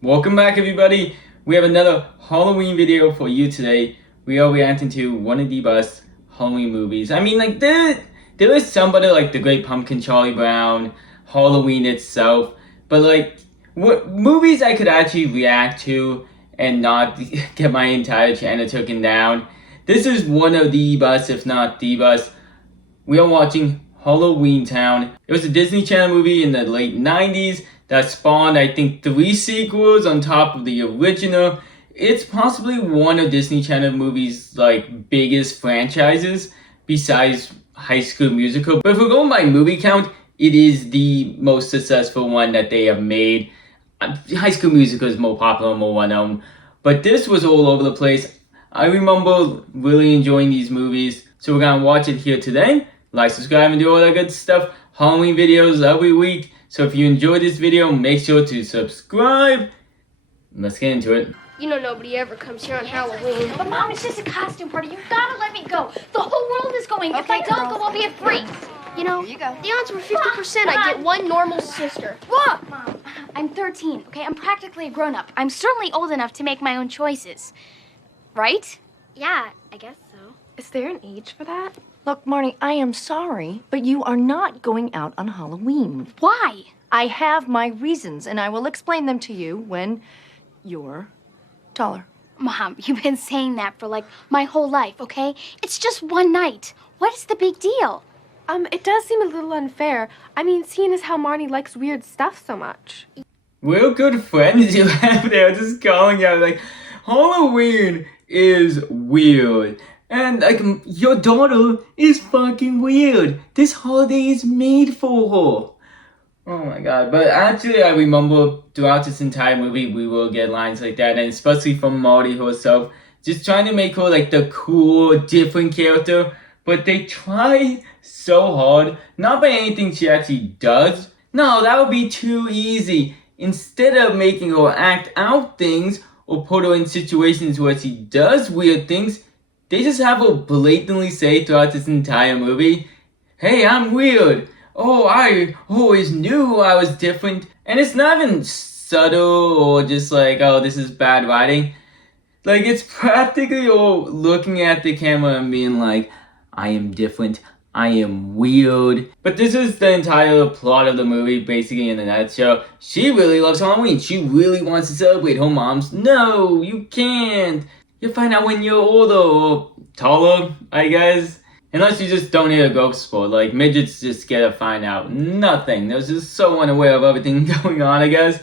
Welcome back, everybody. We have another Halloween video for you today. We are reacting to one of the best Halloween movies. I mean, like, there is somebody like The Great Pumpkin, Charlie Brown, Halloween itself, but like, what movies I could actually react to and not get my entire channel taken down. This is one of the best, if not the best. We are watching Halloweentown. It was a Disney Channel movie in the late 90s that spawned, I think, 3 sequels on top of the original. It's possibly one of Disney Channel movies' like biggest franchises besides High School Musical. But if we're going by movie count, it is the most successful one that they have made. High School Musical is more popular, more well-known, but this was all over the place. I remember really enjoying these movies, so we're gonna watch it here today. Like, subscribe, and do all that good stuff. Halloween videos every week. So if you enjoyed this video, make sure to subscribe. Let's get into it. You know nobody ever comes here on Halloween. But Mom, it's just a costume party. You gotta let me go. The whole world is going. If I don't go, I'll be a freak. You know, Here you go. the odds were 50% I get one normal sister. Look, Mom, I'm 13, okay? I'm practically a grown-up. I'm certainly old enough to make my own choices. Right? Yeah, I guess so. Is there an age for that? Look, Marnie, I am sorry, but you are not going out on Halloween. Why? I have my reasons, and I will explain them to you when you're taller. Mom, you've been saying that for like my whole life, okay? It's just one night. What is the big deal? It does seem a little unfair. I mean, seeing as how Marnie likes weird stuff so much. Real good friends you have there, just calling out like, Halloween is weird. And like, your daughter is fucking weird. This holiday is made for her. Oh my god. But actually, I remember throughout this entire movie, we will get lines like that. And especially from Marty herself. Just trying to make her like the cool, different character. But they try so hard. Not by anything she actually does. No, that would be too easy. Instead of making her act out things or put her in situations where she does weird things, they just have her blatantly say throughout this entire movie, hey, I'm weird. Oh, I always knew I was different. And it's not even subtle or just like, oh, this is bad writing. Like, it's practically all looking at the camera and being like, I am different. I am weird. But this is the entire plot of the movie, basically in a nutshell. She really loves Halloween. She really wants to celebrate. Her mom's, no, you can't. You'll find out when you're older or taller, I guess. Unless you just don't hit a ghost sport. Like, midgets just get to find out nothing. They're just so unaware of everything going on, I guess.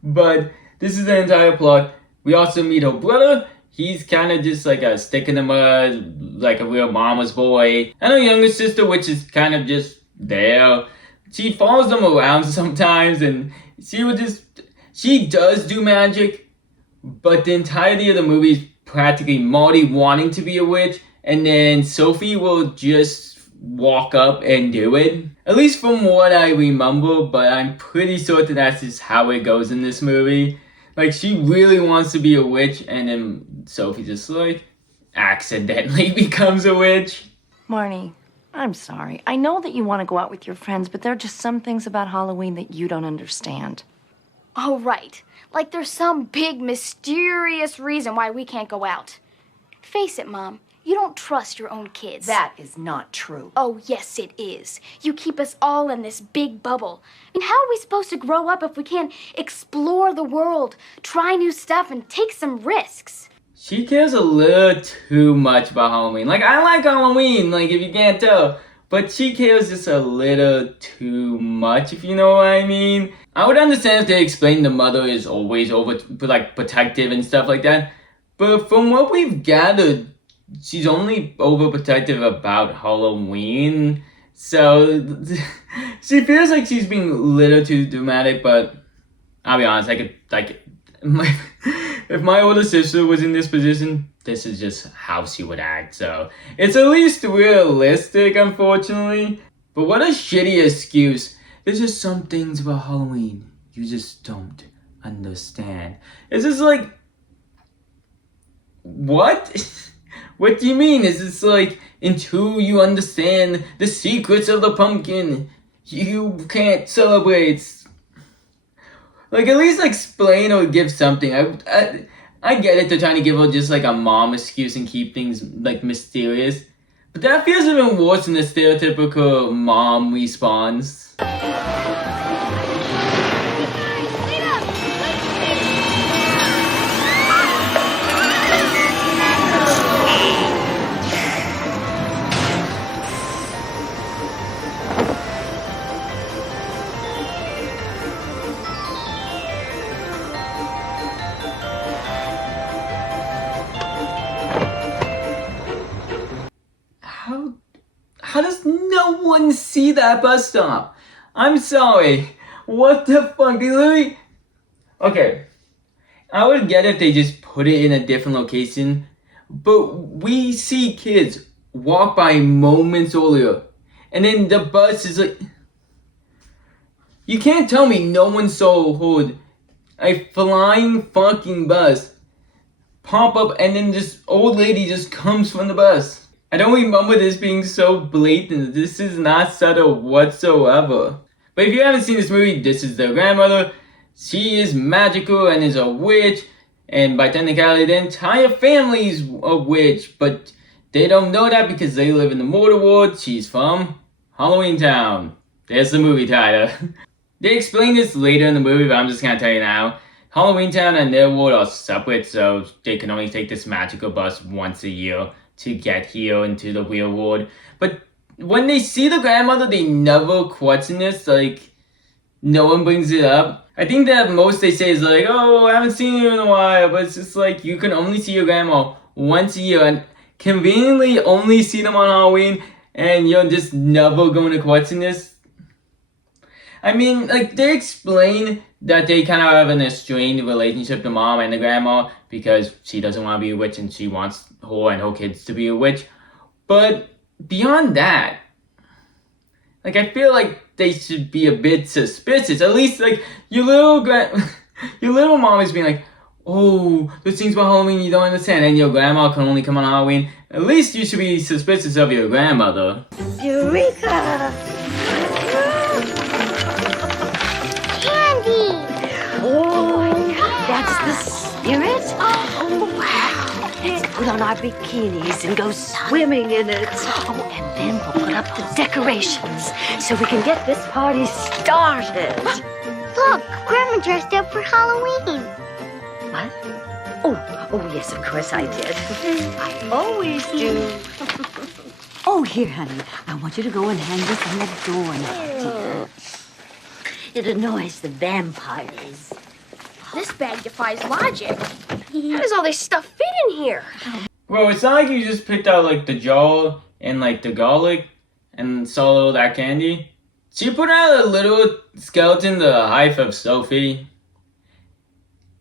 But this is the entire plot. We also meet her brother. He's kind of just like a stick in the mud, like a real mama's boy. And her younger sister, which is kind of just there. She follows them around sometimes, and she does do magic. But the entirety of the movie is practically Marty wanting to be a witch, and then Sophie will just walk up and do it. At least from what I remember, but I'm pretty certain that's just how it goes in this movie. Like, she really wants to be a witch, and then Sophie just like accidentally becomes a witch. Marnie, I'm sorry. I know that you want to go out with your friends, but there are just some things about Halloween that you don't understand. Oh, right. Like there's some big, mysterious reason why we can't go out. Face it, Mom. You don't trust your own kids. That is not true. Oh, yes, it is. You keep us all in this big bubble. I mean, how are we supposed to grow up if we can't explore the world, try new stuff, and take some risks? She cares a little too much about Halloween. Like, I like Halloween, like, if you can't tell. But she cares just a little too much, if you know what I mean. I would understand if they explained the mother is always protective and stuff like that. But from what we've gathered, she's only overprotective about Halloween. So she feels like she's being a little too dramatic, but I'll be honest, if my older sister was in this position, this is just how she would act. So it's at least realistic, unfortunately. But what a shitty excuse. There's just some things about Halloween you just don't understand. It's just like, what? What do you mean? Is this like, until you understand the secrets of the pumpkin, you can't celebrate? Like, at least explain or give something. I get it, they're trying to give her just like a mom excuse and keep things like mysterious. But that feels even worse than the stereotypical mom response. How does no one see that bus stop? I'm sorry. What the fuck? They literally... Okay. I would get if they just put it in a different location. But we see kids walk by moments earlier. And then the bus is like... You can't tell me no one saw a flying fucking bus pop up and then this old lady just comes from the bus. I don't remember this being so blatant. This is not subtle whatsoever. But if you haven't seen this movie, this is the grandmother. She is magical and is a witch. And by technicality, the entire family is a witch. But they don't know that because they live in the mortal world. She's from Halloweentown. There's the movie title. They explain this later in the movie, but I'm just gonna tell you now. Halloweentown and their world are separate, so they can only take this magical bus once a year to get here into the real world. But when they see the grandmother, they never question this. Like, no one brings it up. I think that most they say is like, oh, I haven't seen you in a while. But it's just like, you can only see your grandma once a year. And conveniently only see them on Halloween. And you're just never going to question this. I mean, like, they explain that they kind of have an estranged relationship, the mom and the grandma, because she doesn't want to be a witch and she wants her and her kids to be a witch. But beyond that, like, I feel like they should be a bit suspicious. At least, like, your little mom is being like, oh, there's things about Halloween you don't understand, and your grandma can only come on Halloween. At least you should be suspicious of your grandmother. Eureka! That's the spirit? Oh, wow. Let's put on our bikinis and go swimming in it. Oh, and then we'll put up the decorations so we can get this party started. Look, Grandma dressed up for Halloween. What? Oh, yes, of course I did. I always do. Oh, here, honey. I want you to go and hang this on the door now, dear. It annoys the vampires. This bag defies logic. How does all this stuff fit in here? Well, it's not like you just picked out, like, the jar and, like, the garlic and saw all that candy. She put out a little skeleton the height of Sophie.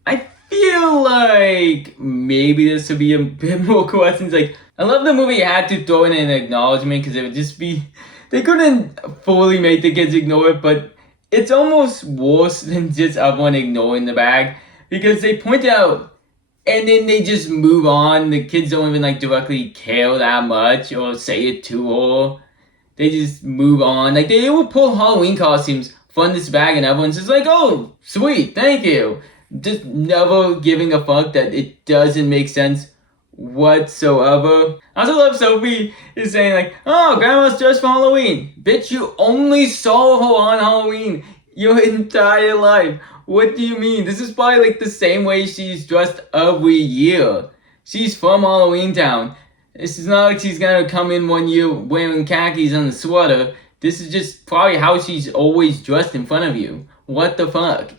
I feel like maybe this would be a bit more questions. Like, I love the movie had to throw in an acknowledgement because it would just be... They couldn't fully make the kids ignore it, but it's almost worse than just everyone ignoring the bag because they point it out and then they just move on. The kids don't even like directly care that much or say it to her. They just move on. Like, they will pull Halloween costumes from this bag and everyone's just like, oh, sweet, thank you. Just never giving a fuck that it doesn't make sense whatsoever. I also love Sophie is saying like, oh, grandma's dressed for Halloween. Bitch, you only saw her on Halloween your entire life. What do you mean? This is probably like the same way she's dressed every year. She's from Halloweentown. This is not like she's gonna come in one year wearing khakis and a sweater. This is just probably how she's always dressed in front of you. What the fuck?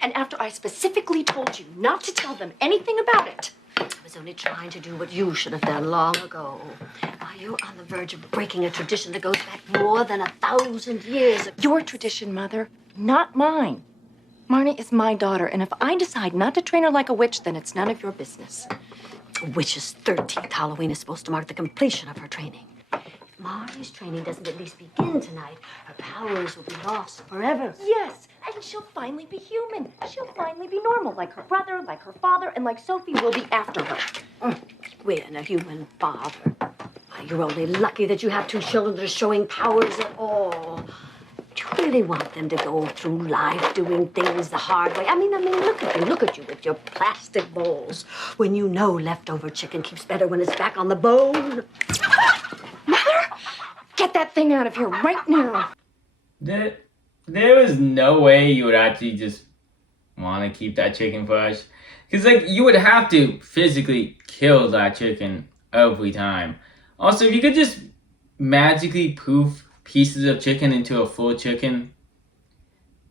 And after I specifically told you not to tell them anything about it, I was only trying to do what you should have done long ago. Now you're on the verge of breaking a tradition that goes back more than 1,000 years. Your tradition, Mother, not mine. Marnie is my daughter, and if I decide not to train her like a witch, then it's none of your business. A witch's 13th Halloween is supposed to mark the completion of her training. If Marnie's training doesn't at least begin tonight, her powers will be lost forever. Yes, and she'll finally be human. She'll finally be normal, like her brother, like her father, and like Sophie will be after her. When a human father. Why, you're only lucky that you have two children that are showing powers at all. Do you really want them to go through life doing things the hard way? I mean, look at you with your plastic bowls. When you know leftover chicken keeps better when it's back on the bone. Get that thing out of here right now. There is no way you would actually just want to keep that chicken fresh. Because, like, you would have to physically kill that chicken every time. Also, if you could just magically poof pieces of chicken into a full chicken,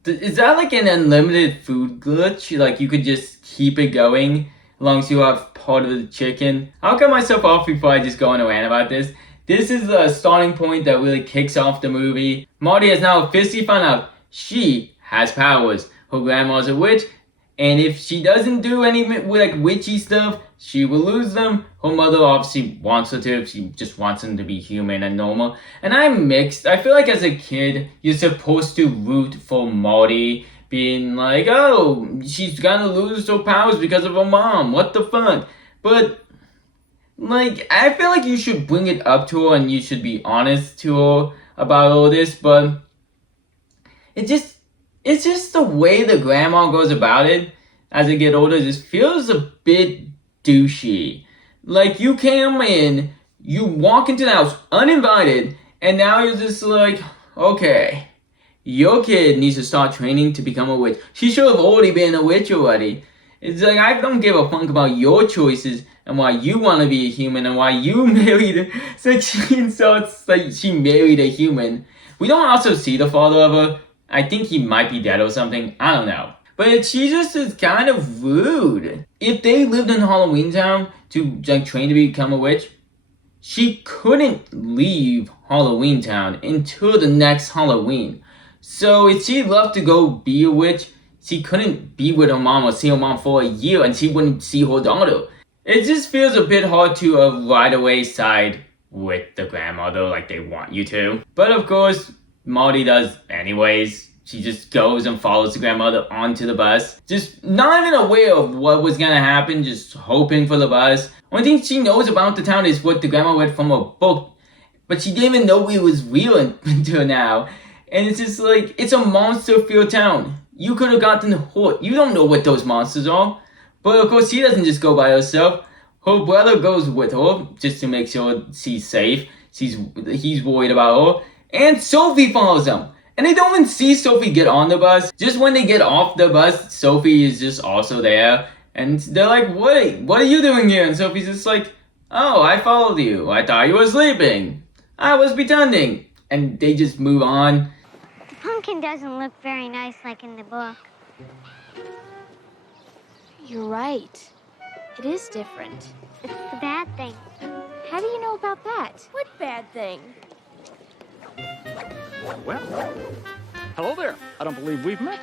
is that like an unlimited food glitch? Like, you could just keep it going as long as you have part of the chicken? I'll cut myself off before I just go on a rant about this. This is the starting point that really kicks off the movie. Marty has now officially found out she has powers. Her grandma's a witch, and if she doesn't do any like witchy stuff, she will lose them. Her mother obviously wants her to. She just wants them to be human and normal. And I'm mixed. I feel like as a kid, you're supposed to root for Marty, being like, oh, she's gonna lose her powers because of her mom. What the fuck? But like, I feel like you should bring it up to her and you should be honest to her about all this, but it's just the way the grandma goes about it as I get older just feels a bit douchey. Like, you came in, you walk into the house uninvited, and now you're just like, okay, your kid needs to start training to become a witch. She should have already been a witch already. It's like, I don't give a fuck about your choices and why you want to be a human and why you married. It's like she insults like she married a human. We don't also see the father of her. I think he might be dead or something. I don't know. But she just is kind of rude. If they lived in Halloweentown to like train to become a witch, she couldn't leave Halloweentown until the next Halloween. So if she loved to go be a witch, she couldn't be with her mom or see her mom for a year and she wouldn't see her daughter. It just feels a bit hard to right away side with the grandmother like they want you to. But of course, Marty does anyways. She just goes and follows the grandmother onto the bus. Just not even aware of what was gonna happen, just hoping for the bus. Only thing she knows about the town is what the grandma read from a book. But she didn't even know it was real until now. And it's just like, it's a monster-filled town. You could have gotten hurt. You don't know what those monsters are. But of course, she doesn't just go by herself. Her brother goes with her just to make sure she's safe. He's worried about her. And Sophie follows them. And they don't even see Sophie get on the bus. Just when they get off the bus, Sophie is just also there. And they're like, what are you doing here? And Sophie's just like, oh, I followed you. I thought you were sleeping. I was pretending. And they just move on. The pumpkin doesn't look very nice like in the book. You're right. It is different. It's the bad thing. How do you know about that? What bad thing? Well, hello there. I don't believe we've met.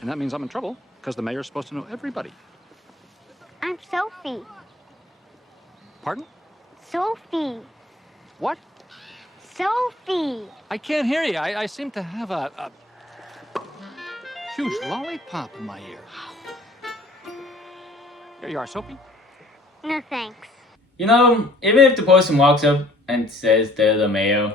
And that means I'm in trouble, because the mayor's supposed to know everybody. I'm Sophie. Pardon? Sophie. What? Sophie. I can't hear you. I seem to have a huge lollipop in my ear. Here you are, Sophie. No thanks. You know, even if the person walks up and says they're the mayor,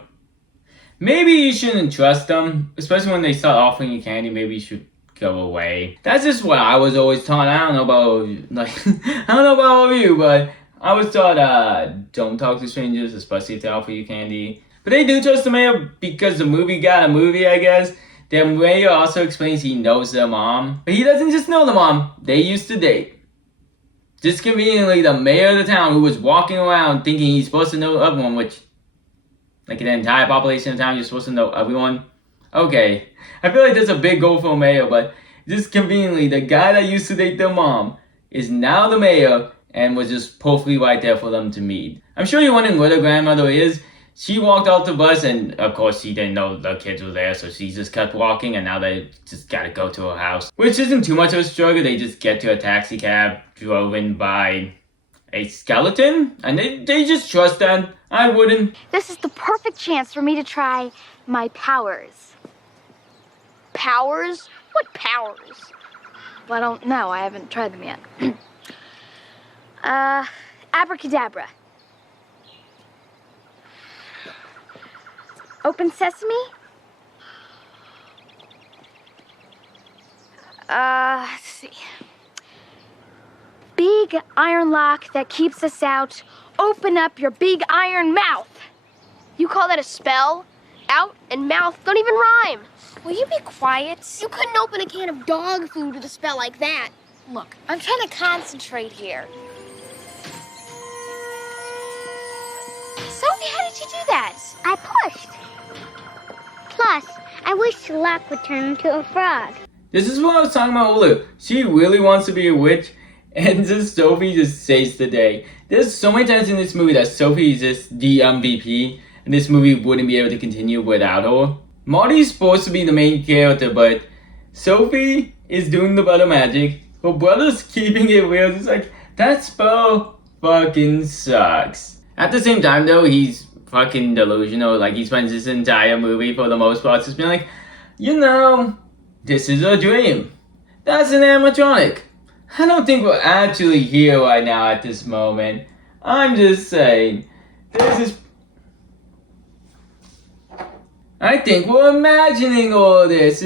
maybe you shouldn't trust them, especially when they start offering you candy. Maybe you should go away. That's just what I was always taught. I don't know about I don't know about all of you, but I was taught don't talk to strangers, especially if they offer you candy. But they do trust the mayor because the movie got a movie, I guess. The mayor also explains he knows their mom, but he doesn't just know the mom. They used to date. Just conveniently, the mayor of the town who was walking around thinking he's supposed to know everyone, which, like, the entire population of the town, you're supposed to know everyone. Okay, I feel like that's a big goal for a mayor, but just conveniently, the guy that used to date their mom is now the mayor and was just perfectly right there for them to meet. I'm sure you're wondering where the grandmother is. She walked off the bus, and of course she didn't know the kids were there, so she just kept walking, and now they just gotta go to her house. Which isn't too much of a struggle. They just get to a taxi cab driven by a skeleton, and they just trust that. I wouldn't. This is the perfect chance for me to try my powers. Powers? What powers? Well, I don't know. I haven't tried them yet. Abracadabra. Open sesame? Let's see. Big iron lock that keeps us out. Open up your big iron mouth. You call that a spell? Out and mouth don't even rhyme. Will you be quiet? You couldn't open a can of dog food with a spell like that. Look, I'm trying to concentrate here. Sophie, how did you do that? I pushed. Plus, I wish the lock would turn into a frog. This is what I was talking about earlier. She really wants to be a witch, and just Sophie just saves the day. There's so many times in this movie that Sophie is just the MVP, and this movie wouldn't be able to continue without her. Marty's supposed to be the main character, but Sophie is doing the brother magic. Her brother's keeping it real. It's like, that spell fucking sucks. At the same time though, he's fucking delusional. Like, he spends this entire movie for the most part just being like, you know, this is a dream. That's an animatronic. I don't think we're actually here right now at this moment. I'm just saying, I think we're imagining all this.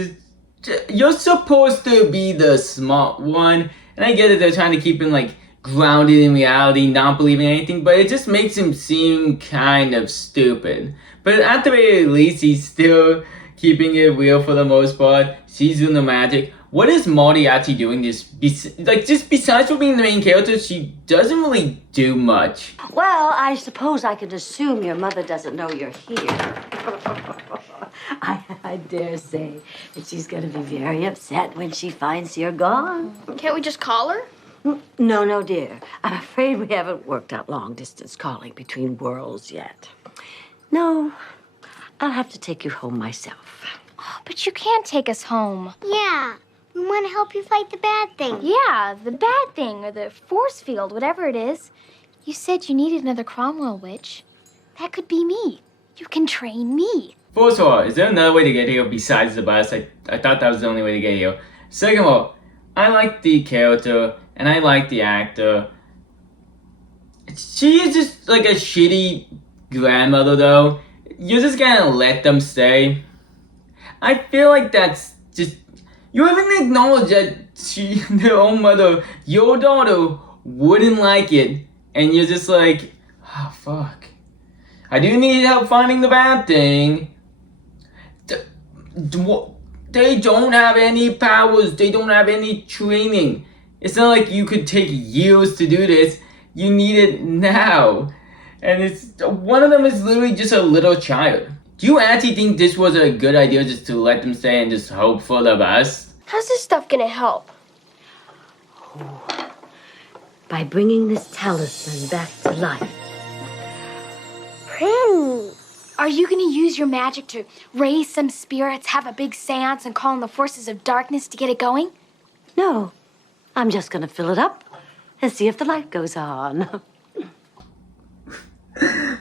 You're supposed to be the smart one. And I get it, they're trying to keep him like grounded in reality, not believing anything, but it just makes him seem kind of stupid. But at the very least, he's still keeping it real for the most part. She's doing the magic. What is Marty actually doing this? Just besides for being the main character, she doesn't really do much. Well, I suppose I could assume your mother doesn't know you're here. I dare say that she's going to be very upset when she finds you're gone. Can't we just call her? No, dear. I'm afraid we haven't worked out long-distance calling between worlds yet. No, I'll have to take you home myself. Oh, but you can't take us home. Yeah, we want to help you fight the bad thing. Yeah, the bad thing, or the force field, whatever it is. You said you needed another Cromwell witch. That could be me. You can train me. First of all, is there another way to get here besides the bus? I thought that was the only way to get here. Second of all, I like the character and I like the actor. She is just like a shitty grandmother though. You're just gonna let them stay. I feel like that's just... You haven't acknowledged that their own mother, your daughter, wouldn't like it. And you're just like, oh fuck. I do need help finding the bad thing. They don't have any powers. They don't have any training. It's not like you could take years to do this. You need it now. And one of them is literally just a little child. Do you actually think this was a good idea just to let them stay and just hope for the best? How's this stuff gonna help? By bringing this talisman back to life. Pretty. Are you going to use your magic to raise some spirits, have a big seance, and call in the forces of darkness to get it going? No, I'm just going to fill it up and see if the light goes on.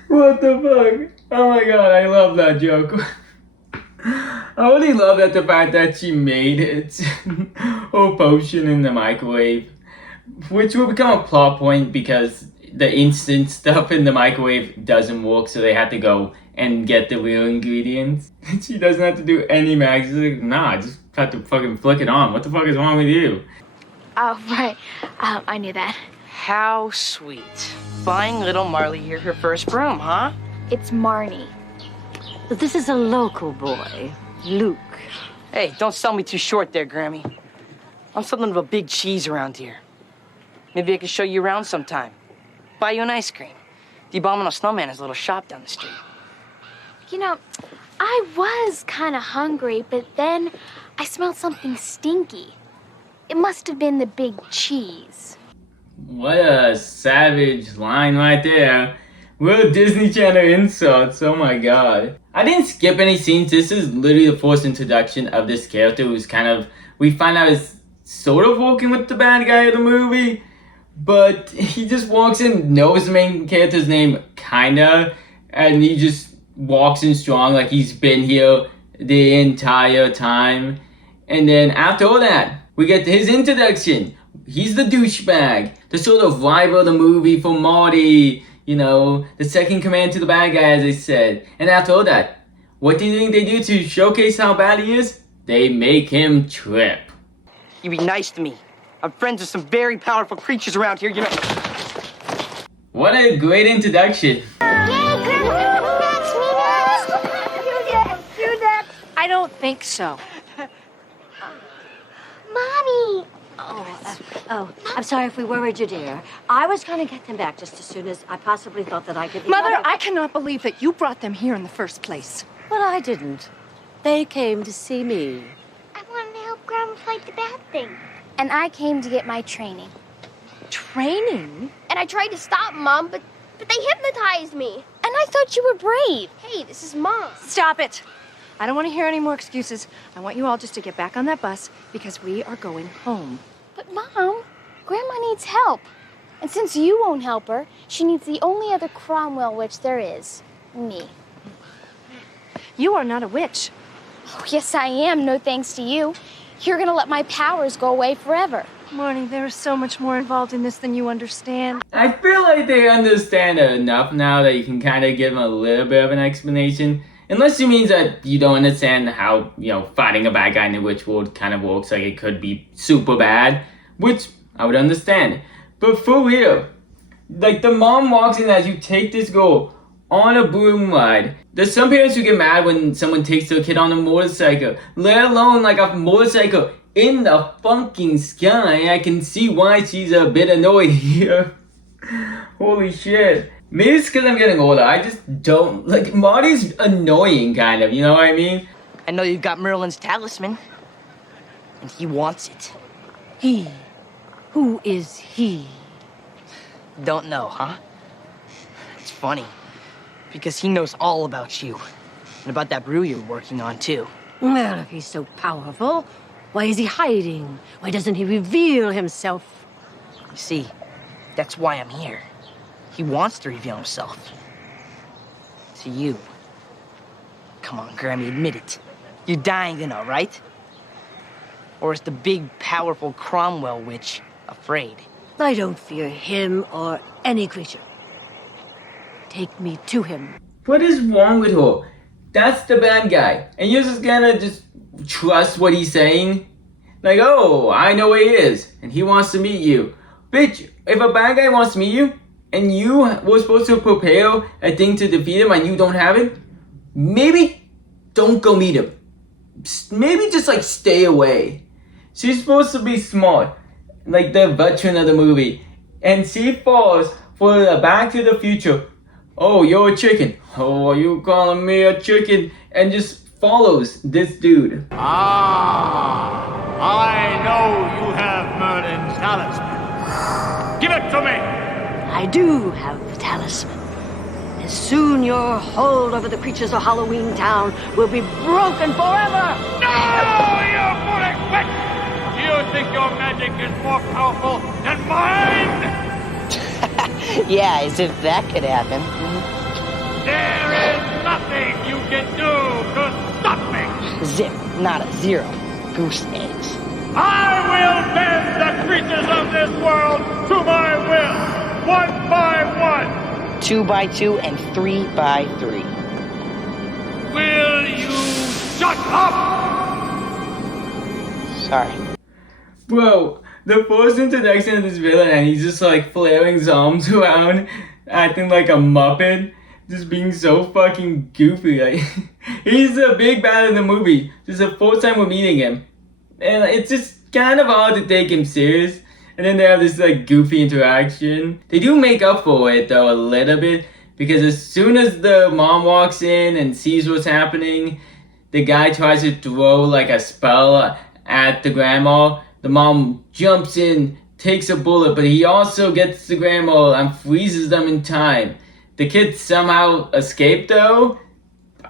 What the fuck? Oh my god, I love that joke. I really love that the fact that she made it her potion in the microwave, which will become a plot point because the instant stuff in the microwave doesn't work, so they have to go and get the real ingredients. She doesn't have to do any magic. She's like, nah, just have to fucking flick it on. What the fuck is wrong with you? Oh, right. I knew that. How sweet. Buying little Marley here her first broom, huh? It's Marnie. This is a local boy, Luke. Hey, don't sell me too short there, Grammy. I'm something of a big cheese around here. Maybe I can show you around sometime. Buy you an ice cream. The Abominable Snowman has a little shop down the street. You know, I was kind of hungry, but then I smelled something stinky. It must have been the big cheese. What a savage line right there. Real Disney Channel insults, oh my god. I didn't skip any scenes. This is literally the first introduction of this character who's kind of, we find out is sort of working with the bad guy of the movie. But he just walks in, knows the main character's name, kinda, and he just walks in strong like he's been here the entire time. And then after all that, we get his introduction. He's the douchebag, the sort of rival of the movie for Marty, you know, the second command to the bad guy, as I said. And after all that, what do you think they do to showcase how bad he is? They make him trip. You be nice to me. I'm friends with some very powerful creatures around here, you know. What a great introduction. I don't think so. Mommy! Oh, I'm sorry if we worried you, dear. I was going to get them back just as soon as I possibly thought that I could... Mother, I cannot believe that you brought them here in the first place. Well, I didn't. They came to see me. I wanted to help Grandma fight the bad thing. And I came to get my training. Training? And I tried to stop Mom, but they hypnotized me. And I thought you were brave. Hey, this is Mom. Stop it. I don't want to hear any more excuses. I want you all just to get back on that bus because we are going home. But Mom, Grandma needs help. And since you won't help her, she needs the only other Cromwell witch there is. Me. You are not a witch. Oh, yes, I am, no thanks to you. You're gonna let my powers go away forever. Marnie, there is so much more involved in this than you understand. I feel like they understand it enough now that you can kind of give them a little bit of an explanation. Unless it means that you don't understand how, fighting a bad guy in the witch world kind of works. Like, it could be super bad, which I would understand. But for real, like, the mom walks in as you take this girl on a broom ride. There's some parents who get mad when someone takes their kid on a motorcycle, let alone like a motorcycle in the fucking sky. I can see why she's a bit annoyed here. Holy shit. Maybe it's because I'm getting older. I just don't, like, Marty's annoying, kind of, you know what I mean? I know you've got Merlin's talisman, and he wants it. He. Who is he? Don't know, huh? It's funny, because he knows all about you, and about that brew you're working on, too. Well, if he's so powerful, why is he hiding? Why doesn't he reveal himself? You see, that's why I'm here. He wants to reveal himself. To you. Come on, Grammy, admit it. You're dying to know, right? Or is the big, powerful Cromwell witch afraid? I don't fear him or any creature. Take me to him. What is wrong with her? That's the bad guy. And you're just gonna just trust what he's saying? Like, oh, I know where he is, and he wants to meet you. Bitch, if a bad guy wants to meet you, and you were supposed to prepare a thing to defeat him and you don't have it, maybe don't go meet him. Maybe just like stay away. She's supposed to be smart, like the veteran of the movie. And she falls for the Back to the Future. Oh, you're a chicken. Oh, are you calling me a chicken? And just follows this dude. Ah, I know you have Merlin's talisman. Give it to me! I do have the talisman. And soon your hold over the creatures of Halloweentown will be broken forever! No, you foolish witch! Do you think your magic is more powerful than mine? Yeah, as if that could happen. There is nothing you can do to stop me! Zip, not a zero. Goose eggs. I will bend the creatures of this world to my will! 1 by 1. 2 by 2 and 3 by 3. Will you shut up? Sorry. Bro, the first introduction of this villain and he's just like flaring his arms around, acting like a Muppet, just being so fucking goofy. Like, he's the big bad in the movie. This is the first time we're meeting him. And it's just kind of hard to take him serious. And then they have this like goofy interaction. They do make up for it though a little bit, because as soon as the mom walks in and sees what's happening, the guy tries to throw like a spell at the grandma. The mom jumps in, takes a bullet, but he also gets the grandma and freezes them in time. The kids somehow escape though.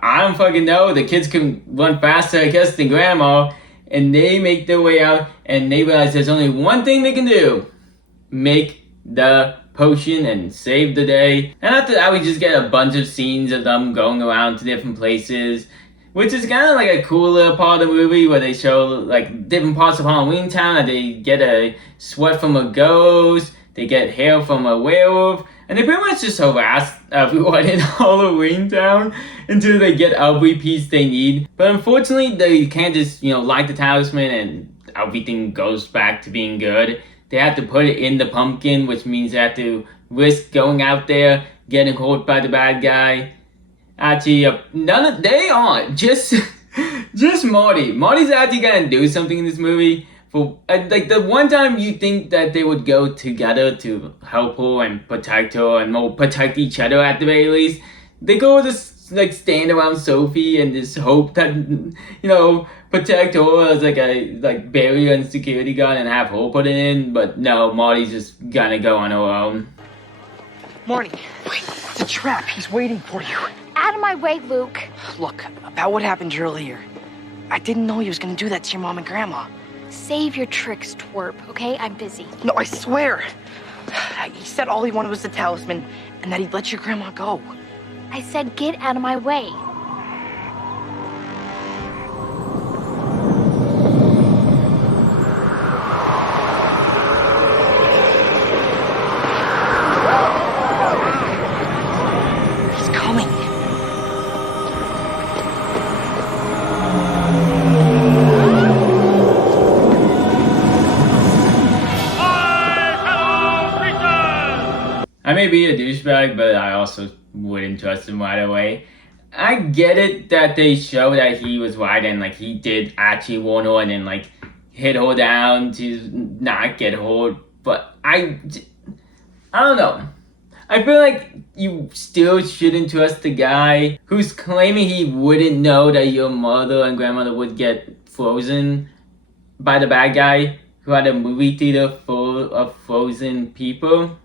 I don't fucking know. The kids can run faster, I guess, than grandma. And they make their way out, and they realize there's only one thing they can do. Make the potion and save the day. And after that, we just get a bunch of scenes of them going around to different places, which is kind of like a cool little part of the movie where they show like different parts of Halloweentown. And they get a sweat from a ghost, they get hair from a werewolf, and they pretty much just harass everyone in Halloweentown until they get every piece they need. But unfortunately, they can't just, light the talisman and everything goes back to being good. They have to put it in the pumpkin, which means they have to risk going out there, getting caught by the bad guy. Actually, they aren't. Just Marty. Marty's actually gonna do something in this movie. For like the one time you think that they would go together to help her and protect her and protect each other at the very least, they go just like stand around Sophie and just hope that protect her as like a barrier and security guard and have her put it in. But no, Marty's just gonna go on her own. Marty, wait, it's a trap. He's waiting for you. Out of my way, Luke. Look, about what happened earlier. I didn't know he was gonna do that to your mom and grandma. Save your tricks, twerp, okay? I'm busy. No, I swear. He said all he wanted was the talisman and that he'd let your grandma go. I said get out of my way. I may be a douchebag, but I also wouldn't trust him right away. I get it that they show that he was right and like he did actually warn her and then like hit her down to not get hurt, but I don't know. I feel like you still shouldn't trust the guy who's claiming he wouldn't know that your mother and grandmother would get frozen by the bad guy who had a movie theater full of frozen people.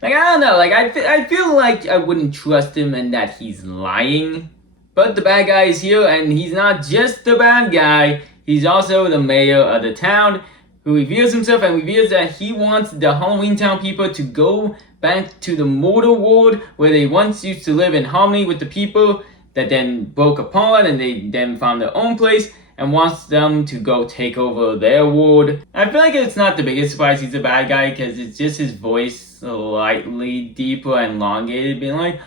Like, I don't know, like, I feel like I wouldn't trust him and that he's lying. But the bad guy is here, and he's not just the bad guy, he's also the mayor of the town, who reveals himself and reveals that he wants the Halloweentown people to go back to the mortal world where they once used to live in harmony with the people that then broke apart and they then found their own place, and wants them to go take over their world. I feel like it's not the biggest surprise he's a bad guy because it's just his voice slightly deeper and elongated, being like,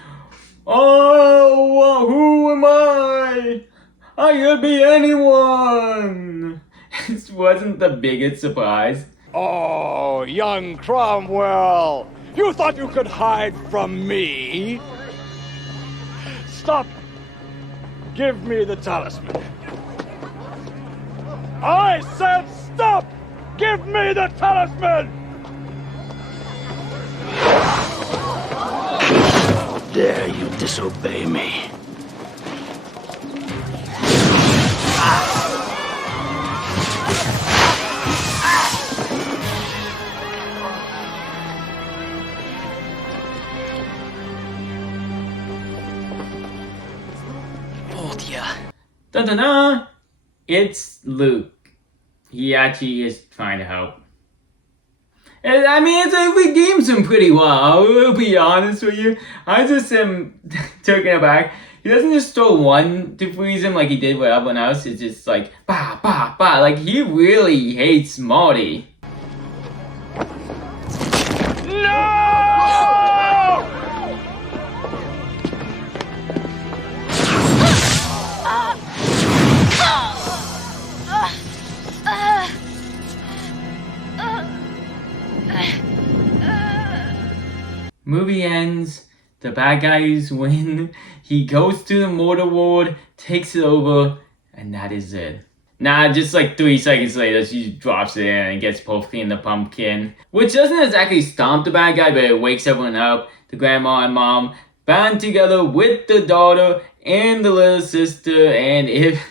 "Oh, who am I? I could be anyone." It wasn't the biggest surprise. Oh, young Cromwell, you thought you could hide from me? Stop. Give me the talisman. I said stop! Give me the talisman! How dare you disobey me? Oh dear. Da-da-da! It's Luke. He actually is trying to help. And, I mean, it redeems him pretty well, I will be honest with you. I just am taken aback. He doesn't just throw one to freeze him like he did with everyone else. It's just like, bah, bah, bah. Like, he really hates Marty. Movie ends, the bad guys win, he goes to the mortar ward, takes it over, and that is it. Nah, just like 3 seconds later, she drops it in and gets perfectly in the pumpkin. Which doesn't exactly stomp the bad guy, but it wakes everyone up. The grandma and mom band together with the daughter and the little sister, and if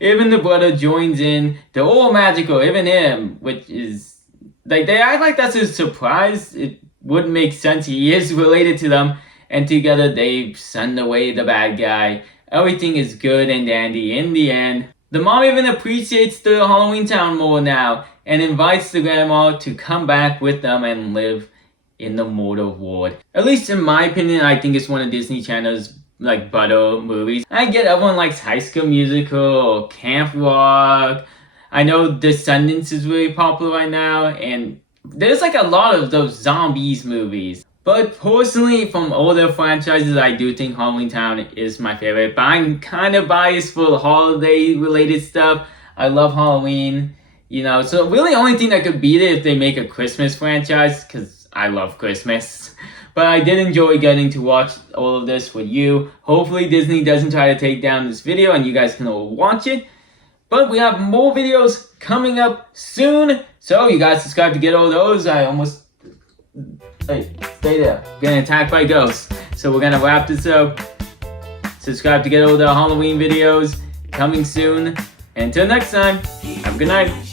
even the brother joins in, they're all magical, even him, which is, like, they act like that's a surprise. It wouldn't make sense. He is related to them, and together they send away the bad guy. Everything is good and dandy in the end. The mom even appreciates the Halloweentown more now and invites the grandma to come back with them and live in the mortal ward. At least in my opinion, I think it's one of Disney Channel's like better movies. I get everyone likes High School Musical or Camp Rock. I know Descendants is really popular right now, and there's like a lot of those zombies movies. But personally, from all the franchises, I do think Halloweentown is my favorite. But I'm kind of biased for holiday related stuff. I love Halloween. You know, so really the only thing that could beat it if they make a Christmas franchise, because I love Christmas. But I did enjoy getting to watch all of this with you. Hopefully Disney doesn't try to take down this video and you guys can all watch it. But we have more videos coming up soon. So you guys subscribe to get all those. I almost... Hey, stay there. Getting attacked by ghosts. So we're going to wrap this up. Subscribe to get all the Halloween videos coming soon. And until next time, have a good night.